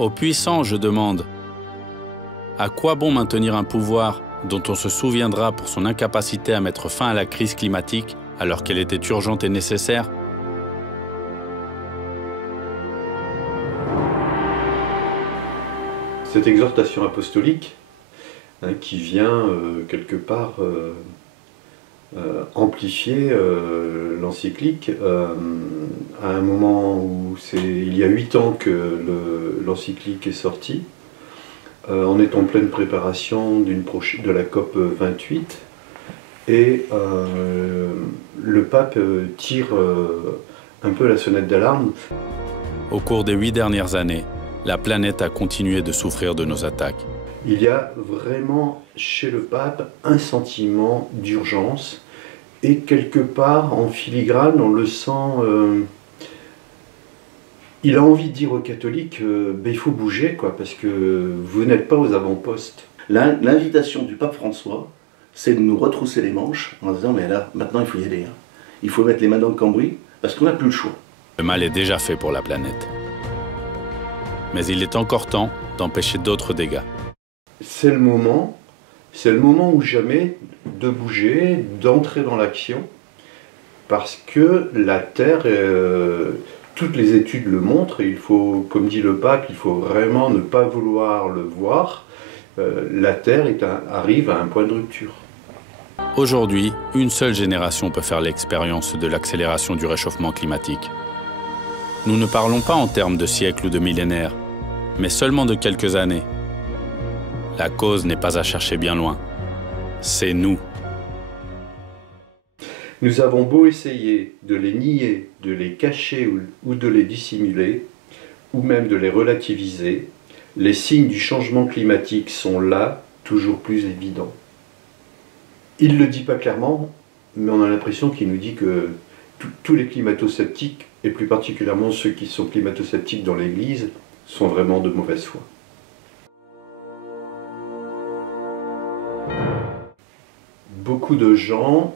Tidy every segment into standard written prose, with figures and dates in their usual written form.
Aux puissants, je demande, à quoi bon maintenir un pouvoir dont on se souviendra pour son incapacité à mettre fin à la crise climatique alors qu'elle était urgente et nécessaire? Cette exhortation apostolique qui vient quelque part amplifier l'encyclique à un moment où il y a 8 ans que l'encyclique est sortie. On est en pleine préparation de la COP 28 et le pape tire un peu la sonnette d'alarme. Au cours des 8 dernières années, la planète a continué de souffrir de nos attaques. Il y a vraiment chez le pape un sentiment d'urgence et quelque part en filigrane on le sent, il a envie de dire aux catholiques il faut bouger quoi, parce que vous n'êtes pas aux avant-postes. L'invitation du pape François, c'est de nous retrousser les manches en disant mais là maintenant il faut y aller, hein. Il faut mettre les mains dans le cambouis parce qu'on n'a plus le choix. Le mal est déjà fait pour la planète. Mais il est encore temps d'empêcher d'autres dégâts. C'est le moment ou jamais de bouger, d'entrer dans l'action, parce que la Terre, toutes les études le montrent, et il faut, comme dit le pape, il faut vraiment ne pas vouloir le voir, la Terre arrive à un point de rupture. Aujourd'hui, une seule génération peut faire l'expérience de l'accélération du réchauffement climatique. Nous ne parlons pas en termes de siècles ou de millénaires, mais seulement de quelques années. La cause n'est pas à chercher bien loin. C'est nous. Nous avons beau essayer de les nier, de les cacher ou de les dissimuler, ou même de les relativiser, les signes du changement climatique sont là, toujours plus évidents. Il ne le dit pas clairement, mais on a l'impression qu'il nous dit que tous les climato-sceptiques, et plus particulièrement ceux qui sont climato-sceptiques dans l'Église, sont vraiment de mauvaise foi. Beaucoup de gens,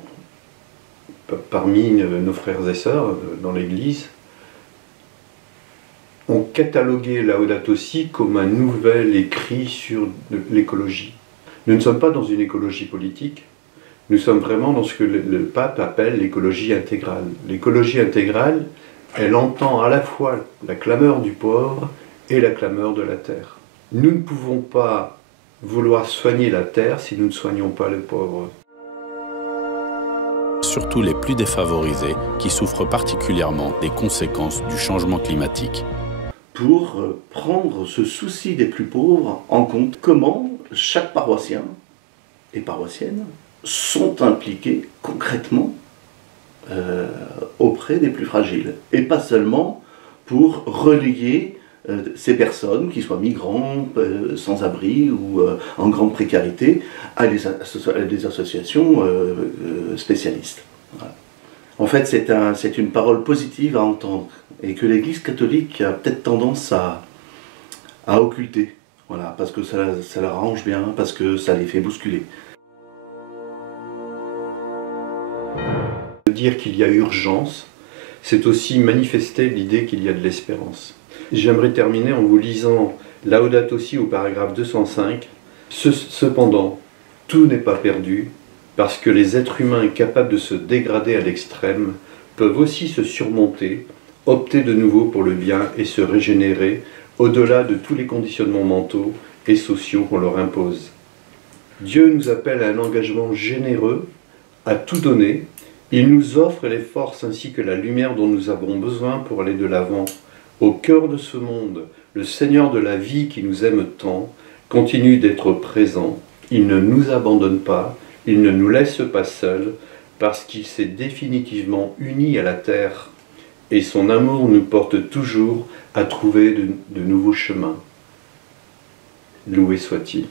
parmi nos frères et sœurs dans l'Église, ont catalogué Laudato Si comme un nouvel écrit sur l'écologie. Nous ne sommes pas dans une écologie politique, nous sommes vraiment dans ce que le pape appelle l'écologie intégrale. L'écologie intégrale, elle entend à la fois la clameur du pauvre et la clameur de la terre. Nous ne pouvons pas vouloir soigner la terre si nous ne soignons pas le pauvre. Surtout les plus défavorisés qui souffrent particulièrement des conséquences du changement climatique. Pour prendre ce souci des plus pauvres en compte, comment chaque paroissien et paroissienne sont impliqués concrètement auprès des plus fragiles. Et pas seulement pour relayer ces personnes, qui soient migrants, sans-abri ou en grande précarité, à des associations spécialistes. Voilà. En fait, c'est une parole positive à entendre et que l'Église catholique a peut-être tendance à occulter, voilà, parce que ça leur arrange bien, parce que ça les fait bousculer. Dire qu'il y a urgence, c'est aussi manifester l'idée qu'il y a de l'espérance. J'aimerais terminer en vous lisant Laudato Si au paragraphe 205. Cependant, tout n'est pas perdu, parce que les êtres humains capables de se dégrader à l'extrême peuvent aussi se surmonter, opter de nouveau pour le bien et se régénérer au-delà de tous les conditionnements mentaux et sociaux qu'on leur impose. Dieu nous appelle à un engagement généreux, à tout donner. Il nous offre les forces ainsi que la lumière dont nous avons besoin pour aller de l'avant. Au cœur de ce monde, le Seigneur de la vie qui nous aime tant continue d'être présent. Il ne nous abandonne pas, il ne nous laisse pas seuls, parce qu'il s'est définitivement uni à la terre. Et son amour nous porte toujours à trouver de nouveaux chemins. Loué soit-il.